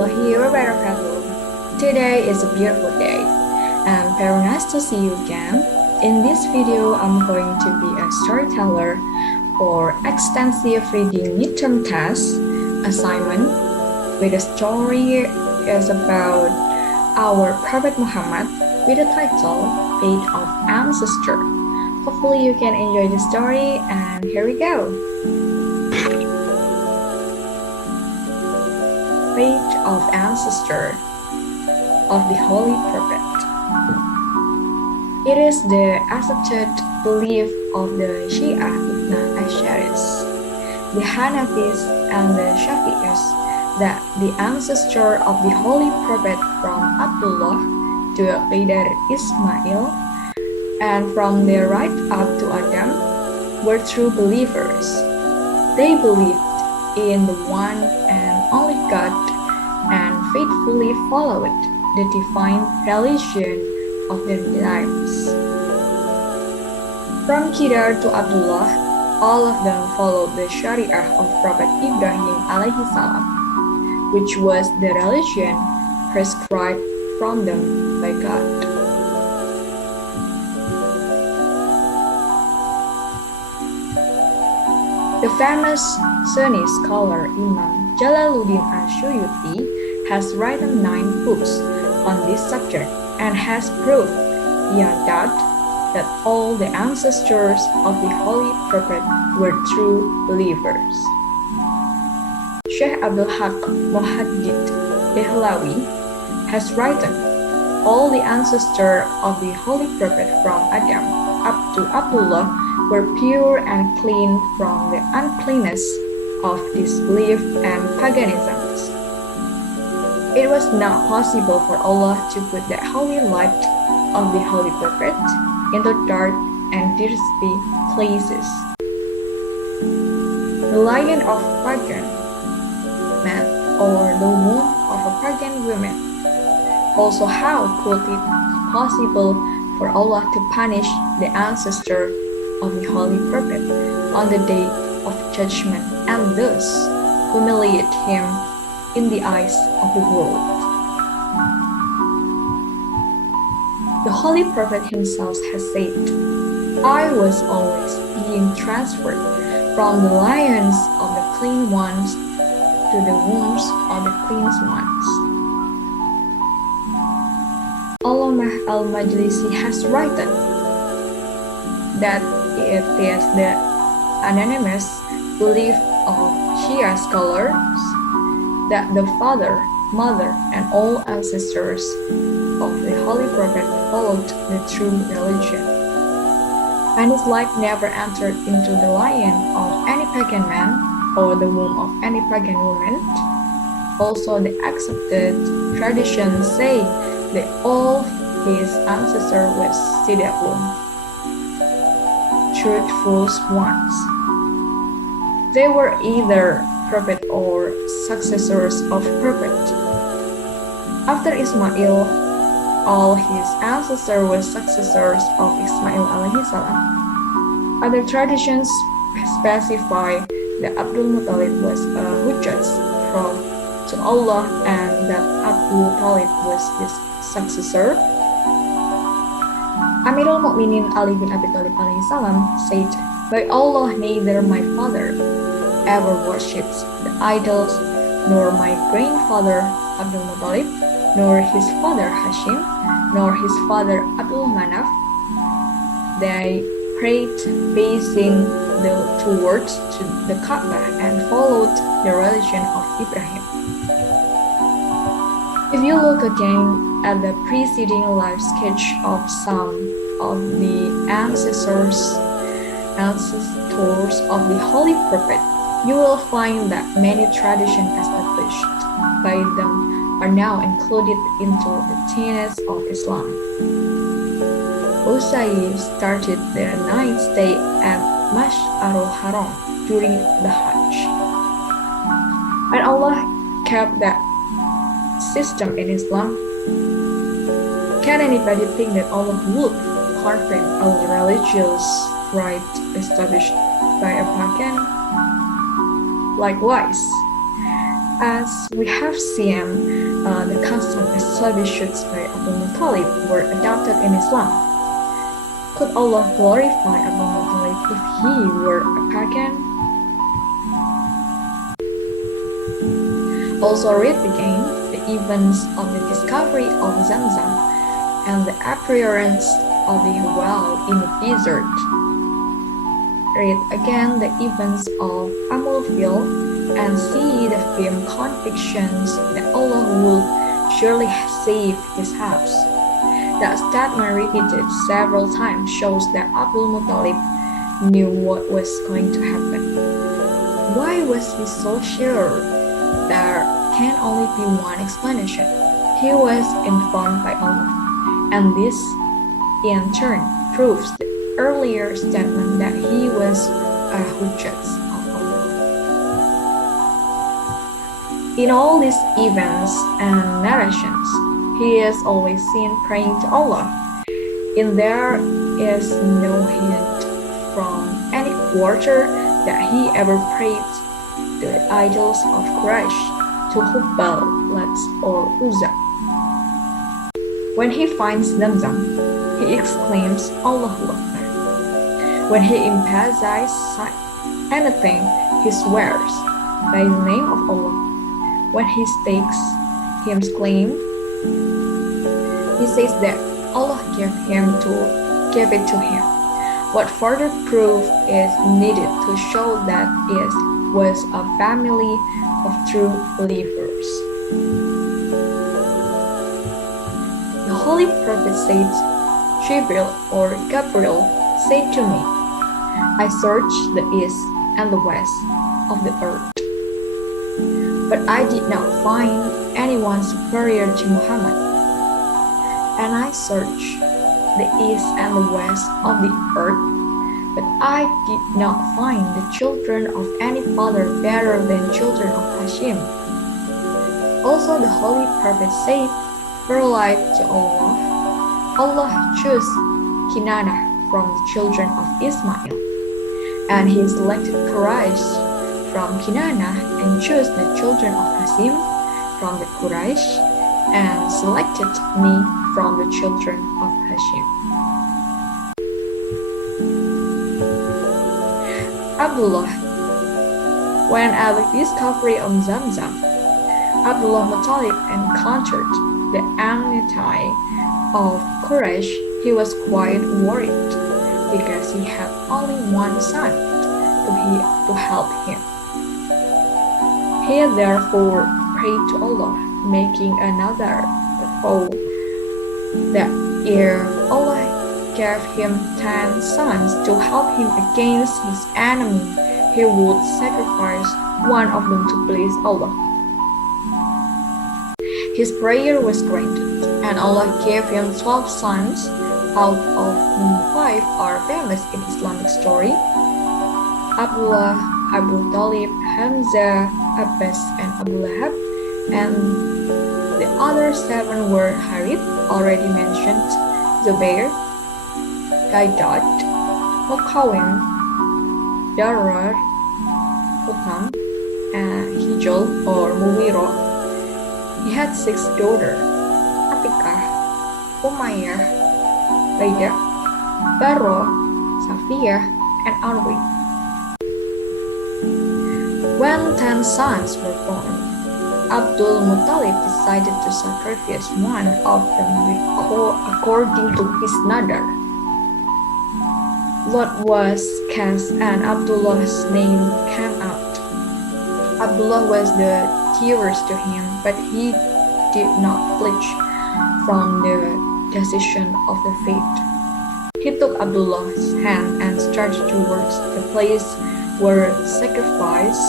warahmatullahi wabarakatuh. Today is a beautiful day and very nice to see you again. In this video, I'm going to be a storyteller for extensive reading midterm test assignment with the story is about our Prophet Muhammad with the title Fate of Ancestor. Hopefully you can enjoy the story and here we go. Fate of Ancestor of the Holy Prophet. It is the accepted belief of the Shia ASYHARIs, the Hanafis and the Shafi'is that the ancestor of the Holy Prophet from Abdullah to leader Ismail and from their right up to Adam were true believers. They believed in the one and only God and faithfully followed the divine religion of their times. From Kedar to Abdullah, all of them followed the Shariah of Prophet Ibrahim alaihi salam, which was the religion prescribed from them by God. The famous Sunni scholar Imam Jalaluddin Asyuyuti has written 9 books on this subject and has proved beyond doubt that all the ancestors of the Holy Prophet were true believers. Sheikh Abdul Haq Muhaddid Dehlawi has written, all the ancestors of the Holy Prophet from Adam up to Abdullah were pure and clean from the uncleanness of disbelief and paganism. It was not possible for Allah to put the holy light of the Holy Prophet into dark and thirsty places. The lion of pagan man or the womb of a pagan woman. Also, how could it be possible for Allah to punish the ancestor of the Holy Prophet on the day of judgment and thus humiliate him in the eyes of the world? The Holy Prophet himself has said, I was always being transferred from the lions of the clean ones to the wombs of the cleansed ones. Allamah al-Majlisi has written that it is the anonymous belief of Shia scholars that the father, mother, and all ancestors of the Holy Prophet followed the true religion, and his life never entered into the lion of any pagan man or the womb of any pagan woman. Also, the accepted traditions say that all his ancestors were sidaqun, truthful ones. They were either prophet or successors of prophet. After Ismail, all his ancestors were successors of Ismail alaihi salam. Other traditions specify that Abdul Muttalib was a hujjat to Allah and that Abdul Talib was his successor. Amirul Mukminin Ali bin Abi Thalib alaihi salam said, by Allah, neither my father ever worshipped the idols, nor my grandfather Abdul Muttalib, nor his father Hashim, nor his father Abdul Manaf. They prayed facing towards to the Kaaba and followed the religion of Ibrahim. If you look again at the preceding life sketch of some of the ancestors of the Holy Prophet, you will find that many traditions established by them are now included into the tenets of Islam. Usayd started their 9th stay at Mash'arul Haram during the Hajj, and Allah kept that system in Islam. Can anybody think that Allah would harden a religious right established by a pagan? Likewise, As we have seen, the custom established by Abdul Muttalib were adopted in Islam. Could Allah glorify Abdul Muttalib if he were a pagan? Also read again the events of the discovery of Zamzam and the appearance of the well in the desert. Read again the events of Amulfil and see the firm convictions that Allah will surely save his house. That statement repeated several times shows that Abdul Muttalib knew what was going to happen. Why was he so sure? There can only be one explanation. He was informed by Allah, and this in turn proves the earlier statement that he was a hujjat of Allah. In all these events and narrations, he is always seen praying to Allah, and there is no hint from any quarter that he ever prayed to the idols of Quraysh, to Hubbal, Lat, or Uzza. When he finds Zamzam, he exclaims Allahu Akbar. When he emphasizes anything, he swears by the name of Allah. When he stakes his claim, he says that Allah gave it to him. What further proof is needed to show that it was a family of true believers? The Holy Prophet said, Gabriel said to me, I searched the east and the west of the earth, but I did not find anyone superior to Muhammad. And I searched the east and the west of the earth, but I did not find the children of any father better than children of Hashim. Also the Holy Prophet said, Verily to Allah, Allah chose Kinana from the children of Ismail, and he selected Quraysh from Kinana and chose the children of Hashim from the Quraysh and selected me from the children of Hashim. Abdullah. When at the discovery of Zamzam, Abdullah Muttalib encountered the enmity of Quraysh, he was quite worried because he had only one son to help him. He therefore prayed to Allah, making another vow that if Allah gave him 10 sons to help him against his enemy, he would sacrifice one of them to please Allah. His prayer was granted, and Allah gave him 12 sons, out of whom 5 are famous in Islamic story: Abdullah, Abu Talib, Hamza, Abbas, and Abu Lahab, and the other 7 were Harith, already mentioned, Zubair, Gaidad, Mukawim, Darar, Hutam, and Hijol or Muwiro. He had 6 daughters: Atikah, Umayyah, Baidah, Barro, Safiyah, and Anwi. When 10 sons were born, Abdul Muttalib decided to sacrifice one of them according to his nadar. Lot was cast and Abdullah's name came out. Abdullah was the dearest to him, but he did not flinch from the decision of the fate. He took Abdullah's hand and started towards the place where sacrifice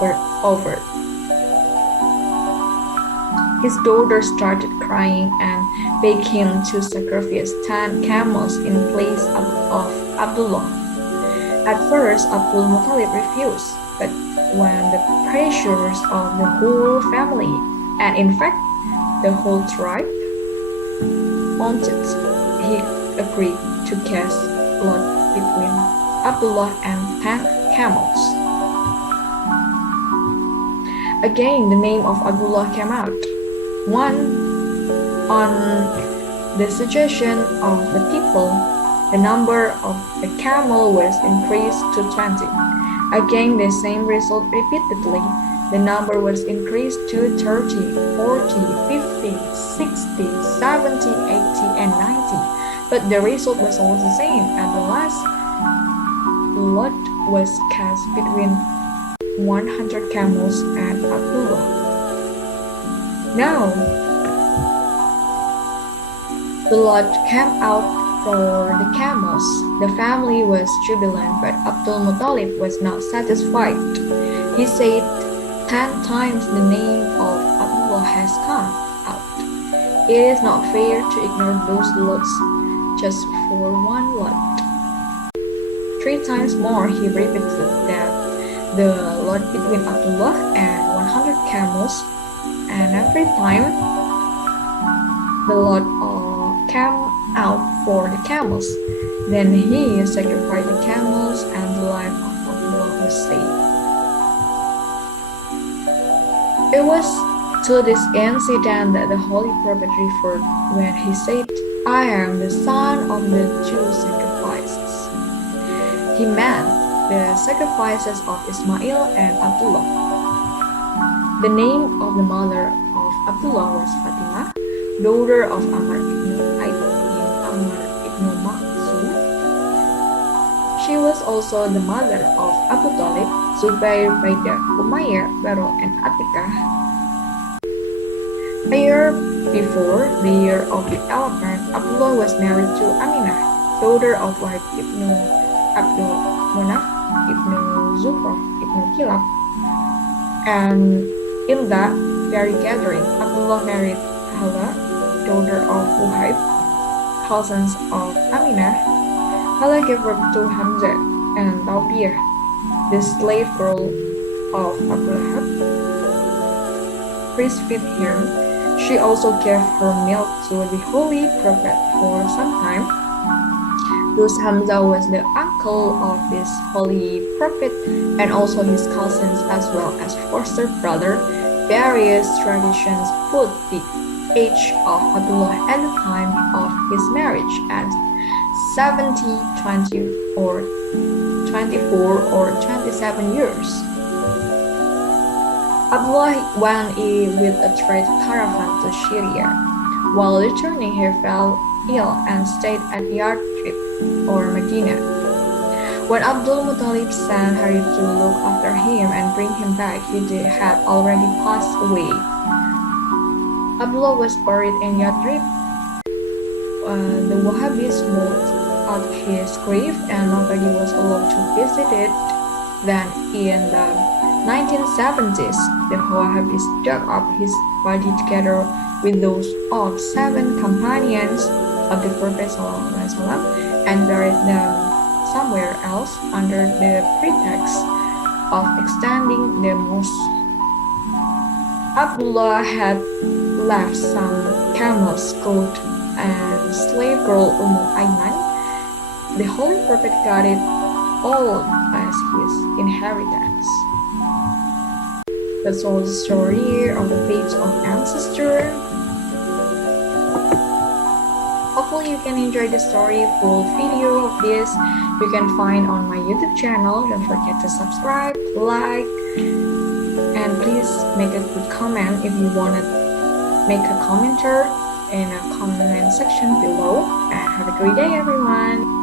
were offered. His daughter started crying and begged him to sacrifice 10 camels in place of Abdullah. At first, Abdul Muttalib refused, but when the pressures of the whole family, and in fact the whole tribe, mounted, he agreed to cast lot between Abdullah and 10 camels. Again, the name of Abdullah came out. On the suggestion of the people, the number of the camel was increased to 20. Again, the same result repeatedly. The number was increased to 30, 40, 50, 60, 70, 80, and 90. But the result was always the same. At the last, lot was cast between 100 camels and Abdullah. Now, the lot came out for the camels. The family was jubilant, but Abdul Muttalib was not satisfied. He said, 10 times the name of Abdullah has come out. It is not fair to ignore those lots just for one lot. 3 times more he repeated that the lot between Abdullah and 100 camels, and every time the lot came out for the camels, then he sacrificed the camels and the life of Abdullah was saved. It was to this incident that the Holy Prophet referred when he said, I am the son of the two sacrifices. He meant the sacrifices of Ismail and Abdullah. The name of the mother of Abdullah was Fatimah, daughter of Amr ibn Maksum. She was also the mother of Abu Talib, Zubair, Baidah, Umayyah, Baro, and Atikah. A year before the year of the elephant, Abdullah was married to Aminah, daughter of Wahib ibn Abdul Munaf ibn Zuhrah ibn Kilab. And in that very gathering, Abdullah married Hala, daughter of Wahib, cousins of Aminah. Hala gave birth to Hamza and Nabawiyah, the slave girl of Abu Lahab. Breastfed him. She also gave her milk to the Holy Prophet for some time. Thus Hamza was the uncle of this Holy Prophet and also his cousins as well as foster brother. Various traditions put the age of Abdullah at the time of his marriage as 70, 20, or 24 or 27 years. Abdullah went with a trade caravan to Sirah. While returning, he fell ill and stayed at Yathrib or Medina. When Abdul Muttalib sent Harith to look after him and bring him back, he had already passed away. Abdullah was buried in Yathrib. The Wahhabis moved out his grave and nobody was allowed to visit it. Then in the 1970s, the Wahhabis dug up his body together with those of 7 companions of the Prophet ﷺ and buried them somewhere else under the pretext of extending the mosque. Abdullah had left some camels, goat, and slave girl Ayman. The Holy Prophet got it all as his inheritance. That's all the story of the page of ancestor. Hopefully you can enjoy the story. Full video of this you can find on my YouTube channel. Don't forget to subscribe, like, and please make a good comment if you want to make a commenter in a comment section below. And have a great day everyone.